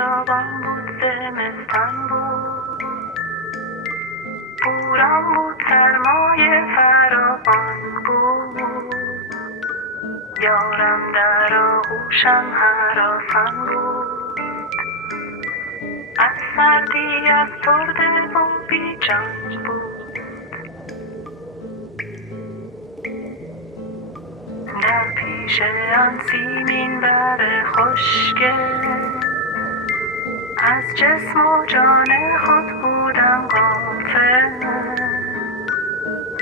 بیابان بود زمستان بود، بوران بود سرمایه فراوان بود، یارم در آغوشم هراسان بود، از سردی افسرده و بیجان بود، در پیش آن سیمین بر خشکه از جسم و جان خود بودم غافل،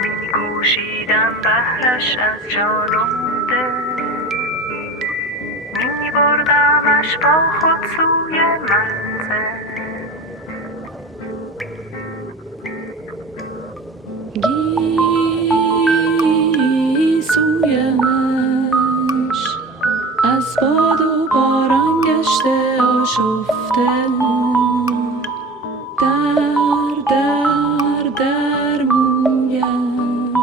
می کوشیدم بهرش از جان و دل، می بردمش با خود سوی منزل. گیسویش از باد و باران گشته آشفته،